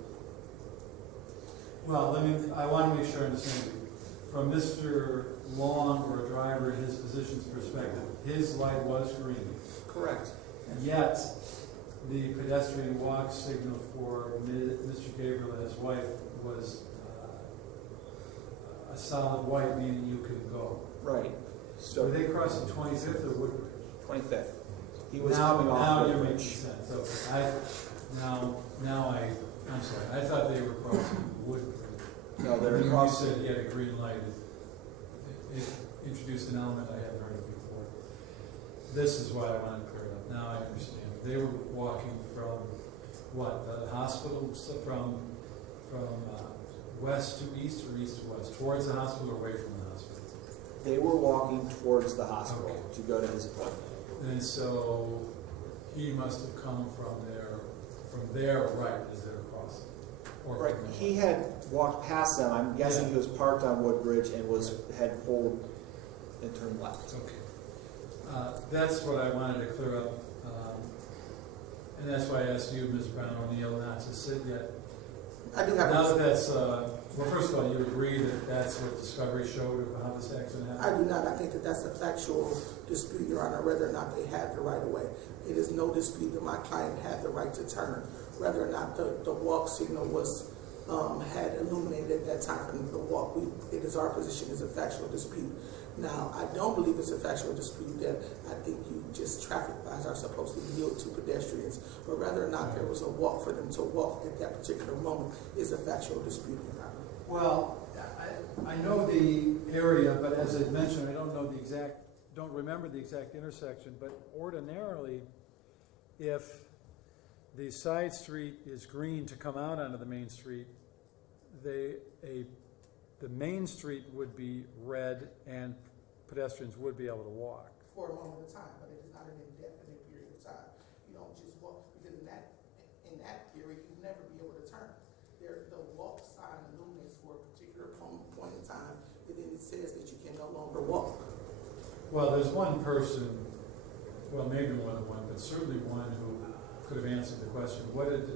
Well, I want to make sure I understand you. From Mr. Long, or a driver in his position's perspective, his light was green. Correct. And yet, the pedestrian walk signal for Mr. Gabriel and his wife was a solid white, meaning you could go. Right. So Were they crossing 25th or Woodbridge? 25th. He was now, coming off now you're Woodbridge. making sense. Okay. I'm sorry. I thought they were crossing Woodbridge. No, they're When you crossing. said he had a green light, it introduced an element I hadn't heard of before. This is why I wanted to clear it up. Now I understand. They were walking from what? The hospital? From west to east or east to west? Towards the hospital or away from the hospital? They were walking towards the hospital Okay. to go to his appointment. And so he must have come from there right as they were crossing. Or Right. from the He left. had walked past them. I'm guessing he was parked on Woodbridge and had pulled and turned left. Okay. That's what I wanted to clear up. And that's why I asked you, Ms. Brown O'Neill, not to sit yet. I do have Now a, that that's, well, first of all, you agree that that's what discovery showed of how this accident I happened? do not. I think that that's a factual dispute, Your Honor, whether or not they had the right of way. It is no dispute that my client had the right to turn, whether or not the walk signal was had illuminated at that time from the walk. It is our position is a factual dispute. Now, I don't believe it's a factual dispute that I think you just traffic lights are supposed to yield to pedestrians, but whether or not there was a walk for them to walk at that particular moment is a factual dispute, Your Honor. Well, I know the area, but as I mentioned, I don't remember the exact intersection, but ordinarily, if the side street is green to come out onto the main street, the main street would be red and pedestrians would be able to walk. For a moment of time, but it is not an indefinite period of time. You don't just walk, because in that period, you'll never be able to turn. The walk sign illuminates for a particular point in time, and then it says that you can no longer walk. Well, there's one person, well, maybe more than one, but certainly one who could have answered the question. What did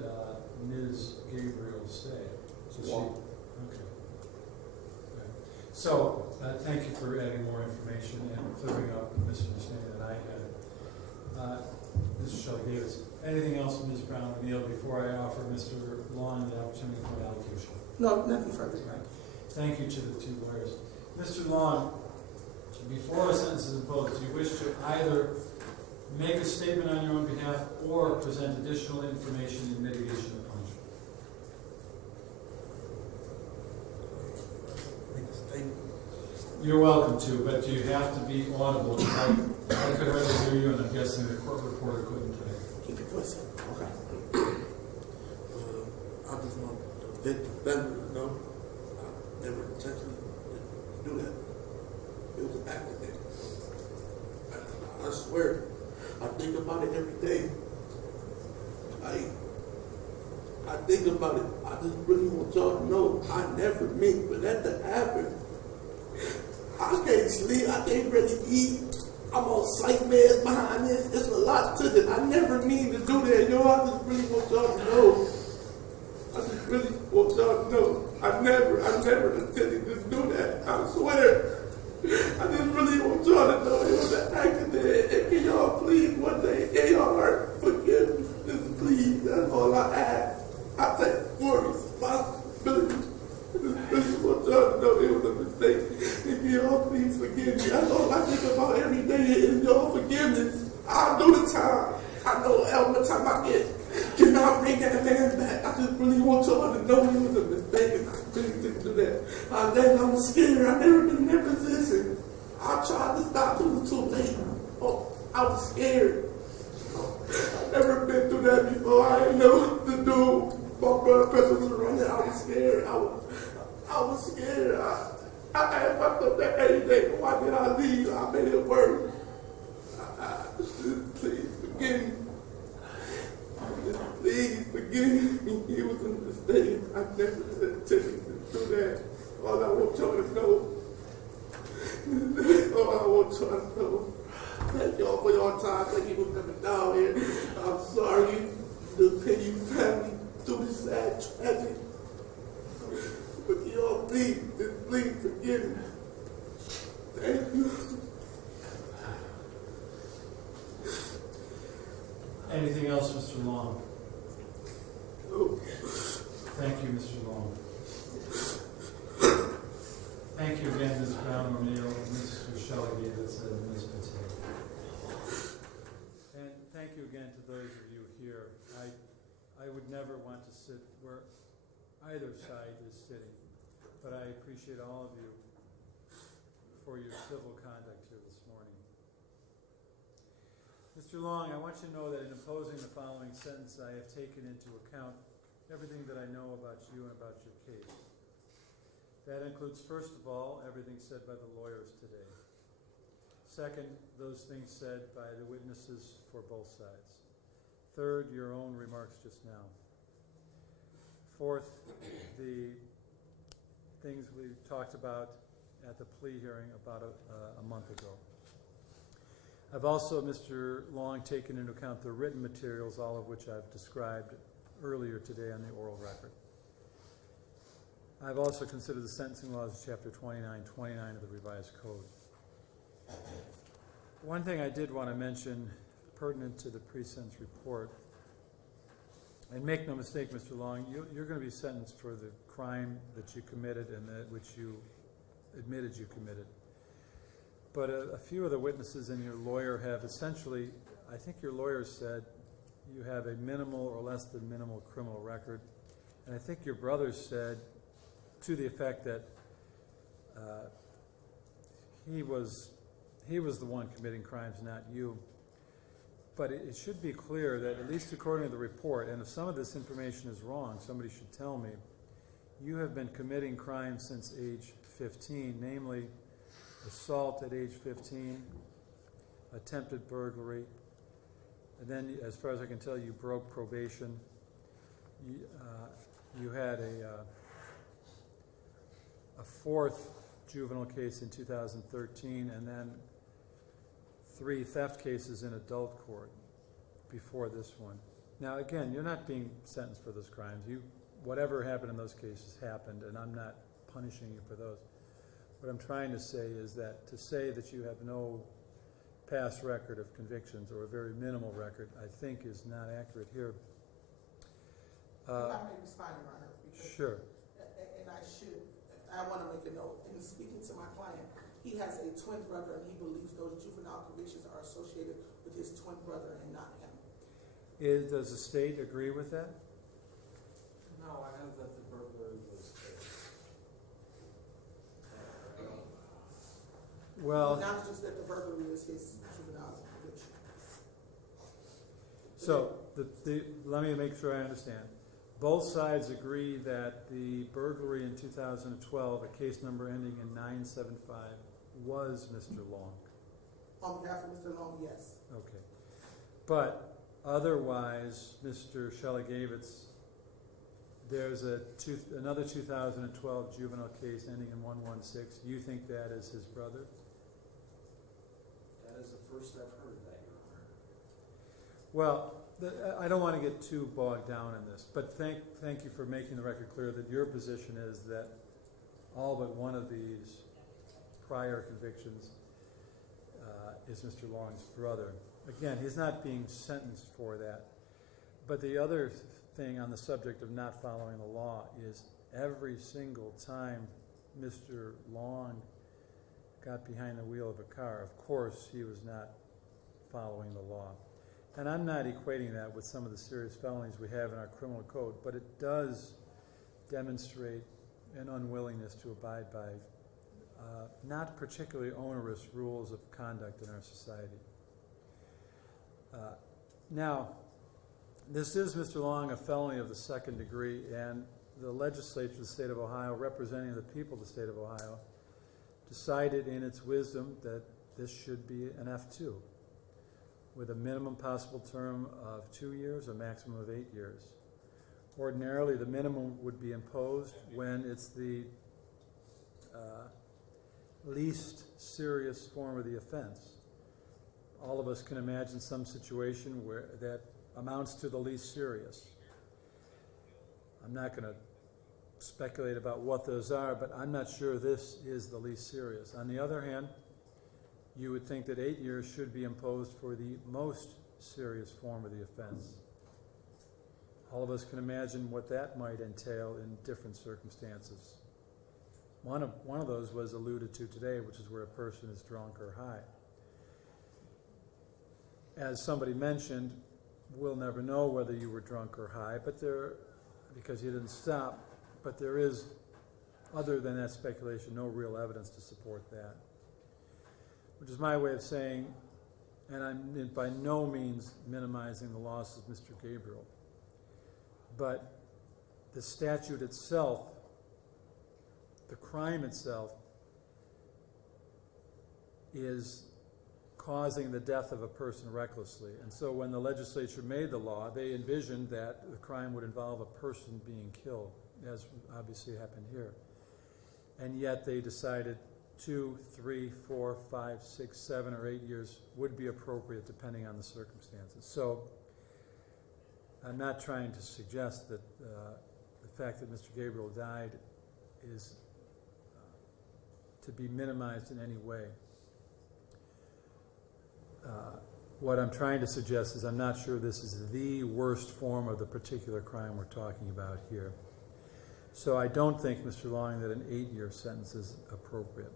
Ms. Gabriel say? Walk. Okay. Good. So, thank you for adding more information and clearing up the misunderstanding that I had. Mr. Shelley Davis, anything else from Ms. Brown O'Neill before I offer Mr. Long the opportunity for an allocution? No, nothing further. Right. Thank you to the two lawyers. Mr. Long, before a sentence is imposed, do you wish to either make a statement on your own behalf or present additional information in mitigation of punishment? You're welcome to, but you have to be audible. I could hardly hear you, and I'm guessing the court reporter couldn't today. Keep your voice up. Okay. I just want the defendant to know I never intentionally do that. It was an accident. I swear, I think about it every day. like, I think about it. I just really want y'all to know I never meant for that to happen. I can't sleep. I can't really eat. I'm on psych meds behind this. It's a lot to this. I never mean to do that, yo. I just really want y'all to know. I just really want y'all to know. I never intended to do that. I swear. I just really want y'all to know it was an accident. And can y'all please one day, in your heart, forgive me. Just please. That's all I ask. I take full responsibility. I just really want y'all to know it was a mistake. And can y'all please forgive me. That's all I think about every day is y'all forgiveness. I'll do the time. I know every time I get, can I bring that man back? I just really want y'all to know it was a mistake and I really didn't do that. I was scared. I never been in that position. I tried to stop. It was too late. Oh, I was scared. I never been through that before. I didn't know what to do. My blood pressure was running. I was scared. I was scared. I had fucked up that 80 day. Why did I leave? I made it work. Please forgive me. Please forgive me. It was a mistake. I never intended to do that. All I want y'all to know. All I want y'all to know. Thank y'all for your time. Thank you for coming down here. I'm sorry to put you family through this sad tragedy. But y'all please forgive me. Thank you. Anything else, Mr. Long? Oh. Thank you, Mr. Long. Thank you again, Ms. Brown O'Neill, Mr. Shelley Davidson, and Ms. Patel. And thank you again to those of you here. I would never want to sit where either side is sitting, but I appreciate all of you for your civil conduct here this morning. Mr. Long, I want you to know that in imposing the following sentence, I have taken into account everything that I know about you and about your case. That includes, first of all, everything said by the lawyers today. Second, those things said by the witnesses for both sides. Third, your own remarks just now. Fourth, the things we talked about at the plea hearing about a month ago. I've also, Mr. Long, taken into account the written materials, all of which I've described earlier today on the oral record. I've also considered the sentencing laws of Chapter 29 of the Revised Code. One thing I did want to mention pertinent to the pre-sentence report, and make no mistake, Mr. Long, you're going to be sentenced for the crime that you committed and that which you admitted you committed. But a few of the witnesses and your lawyer have essentially, I think your lawyer said, you have a minimal or less than minimal criminal record. And I think your brother said to the effect that he was the one committing crimes, not you. But it should be clear that, at least according to the report, and if some of this information is wrong, somebody should tell me, you have been committing crimes since age 15, namely assault at age 15, attempted burglary, and then, as far as I can tell, you broke probation. You had a fourth juvenile case in 2013, and then 3 theft cases in adult court before this one. Now, again, you're not being sentenced for those crimes. Whatever happened in those cases happened, and I'm not punishing you for those. What I'm trying to say is that to say that you have no past record of convictions or a very minimal record, I think is not accurate here. If I may respond, Your Honor. Sure. And I want to make a note. In speaking to my client, he has a twin brother, and he believes those juvenile convictions are associated with his twin brother and not him. Does the state agree with that? No, I know that the burglary was Well, not just that the burglary is his juvenile conviction. so let me make sure I understand. Both sides agree that the burglary in 2012, a case number ending in 975, was Mr. Long. On behalf of Mr. Long, yes. Okay. But Otherwise, Mr. Shelley Gavitz, there's another 2012 juvenile case ending in 116. You think that is his brother? That is the first I've heard of that, Your Honor. Well, I don't want to get too bogged down in this, but thank you for making the record clear that your position is that all but one of these prior convictions is Mr. Long's brother. Again, he's not being sentenced for that. But the other thing on the subject of not following the law is every single time Mr. Long got behind the wheel of a car, of course he was not following the law. And I'm not equating that with some of the serious felonies we have in our criminal code, but it does demonstrate an unwillingness to abide by not particularly onerous rules of conduct in our society. Now, this is, Mr. Long, a felony of the second degree, and the legislature of the state of Ohio, representing the people of the state of Ohio, decided in its wisdom that this should be an F2, with a minimum possible term of 2 years, a maximum of 8 years. Ordinarily, the minimum would be imposed when it's the least serious form of the offense. All of us can imagine some situation where that amounts to the least serious. I'm not going to speculate about what those are, but I'm not sure this is the least serious. On the other hand, you would think that 8 years should be imposed for the most serious form of the offense. All of us can imagine what that might entail in different circumstances. One of those was alluded to today, which is where a person is drunk or high. As somebody mentioned, we'll never know whether you were drunk or high, because you didn't stop, but there is, other than that speculation, no real evidence to support that. Which is my way of saying, and I'm by no means minimizing the loss of Mr. Gabriel, but the statute itself, the crime itself, is causing the death of a person recklessly. And so when the legislature made the law, they envisioned that the crime would involve a person being killed, as obviously happened here. And yet they decided 2, 3, 4, 5, 6, 7, or 8 years would be appropriate depending on the circumstances. So I'm not trying to suggest that the fact that Mr. Gabriel died is to be minimized in any way. What I'm trying to suggest is I'm not sure this is the worst form of the particular crime we're talking about here. So I don't think, Mr. Long, that an 8-year sentence is appropriate.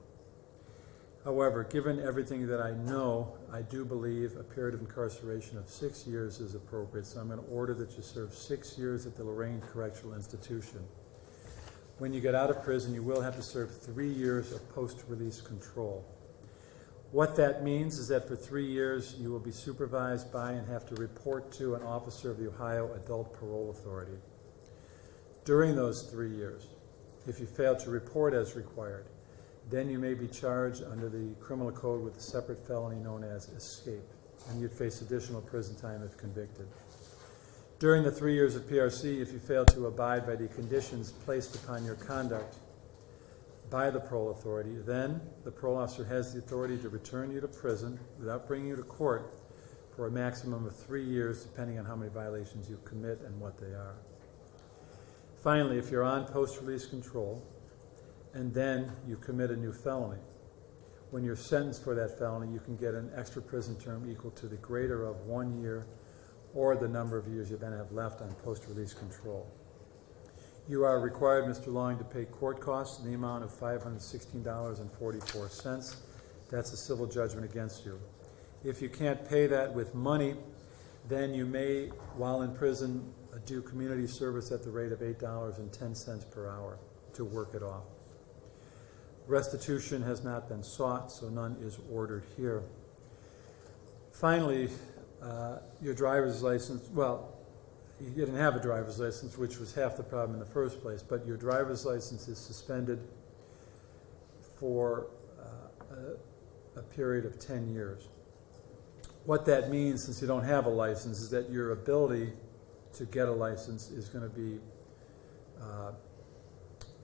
However, given everything that I know, I do believe a period of incarceration of 6 years is appropriate, so I'm going to order that you serve 6 years at the Lorraine Correctional Institution. When you get out of prison, you will have to serve 3 years of post-release control. What that means is that for 3 years, you will be supervised by and have to report to an officer of the Ohio Adult Parole Authority. During those 3 years, if you fail to report as required, then you may be charged under the criminal code with a separate felony known as escape, and you'd face additional prison time if convicted. During the 3 years of PRC, if you fail to abide by the conditions placed upon your conduct by the parole authority, then the parole officer has the authority to return you to prison without bringing you to court for a maximum of 3 years, depending on how many violations you commit and what they are. Finally, if you're on post-release control and then you commit a new felony, when you're sentenced for that felony, you can get an extra prison term equal to the greater of 1 year or the number of years you then have left on post-release control. You are required, Mr. Long, to pay court costs in the amount of $516.44. That's a civil judgment against you. If you can't pay that with money, then you may, while in prison, do community service at the rate of $8.10 per hour to work it off. Restitution has not been sought, so none is ordered here. Finally, your driver's license, well, you didn't have a driver's license, which was half the problem in the first place, but your driver's license is suspended for a period of 10 years. what that means, since you don't have a license, is that your ability to get a license is going to be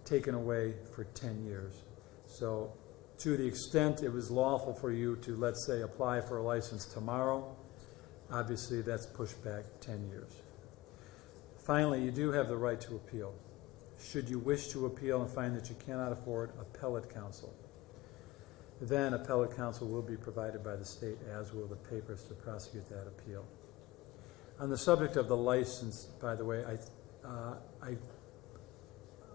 taken away for 10 years. So to the extent it was lawful for you to, let's say, apply for a license tomorrow, obviously that's pushed back 10 years. Finally, you do have the right to appeal. Should you wish to appeal and find that you cannot afford appellate counsel, then appellate counsel will be provided by the state, as will the papers to prosecute that appeal. On the subject of the license, by the way,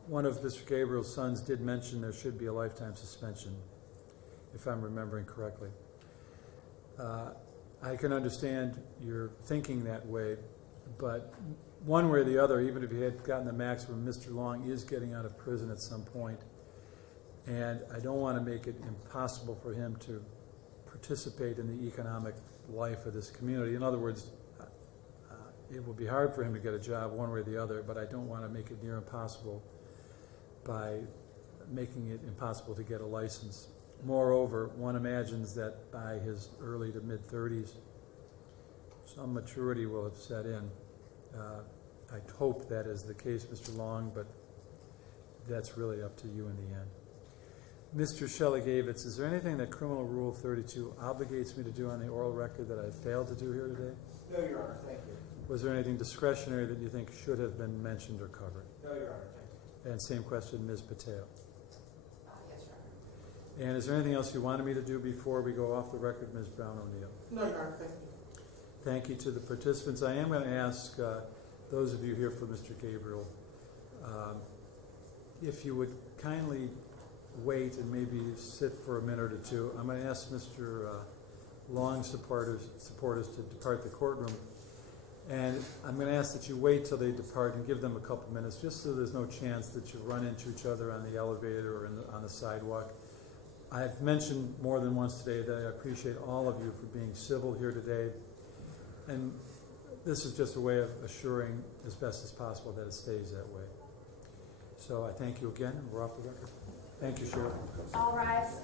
one of Mr. Gabriel's sons did mention there should be a lifetime suspension, if I'm remembering correctly. I can understand your thinking that way, but one way or the other, even if he had gotten the maximum, Mr. Long is getting out of prison at some point, and I don't want to make it impossible for him to participate in the economic life of this community. In other words, it will be hard for him to get a job one way or the other, but I don't want to make it near impossible by making it impossible to get a license. Moreover, one imagines that by his early to mid-30s, some maturity will have set in. I hope that is the case, Mr. Long, but that's really up to you in the end. Mr. Shelley-Gavitz, is there anything that Criminal Rule 32 obligates me to do on the oral record that I failed to do here today? No, Your Honor, thank you. Was there anything discretionary that you think should have been mentioned or covered? No, Your Honor, thank you. And same question, Ms. Patel. Yes, Your Honor. And is there anything else you wanted me to do before we go off the record, Ms. Brown O'Neill? No, Your Honor, thank you. Thank you to the participants. I am going to ask those of you here for Mr. Gabriel, if you would kindly wait and maybe sit for a minute or two. I'm going to ask Mr. Long's supporters to depart the courtroom. And I'm going to ask that you wait till they depart and give them a couple minutes, just so there's no chance that you run into each other on the elevator or on the sidewalk. I've mentioned more than once today that I appreciate all of you for being civil here today. And this is just a way of assuring as best as possible that it stays that way. So I thank you again, and we're off the record. Thank you, Sheriff. All rise.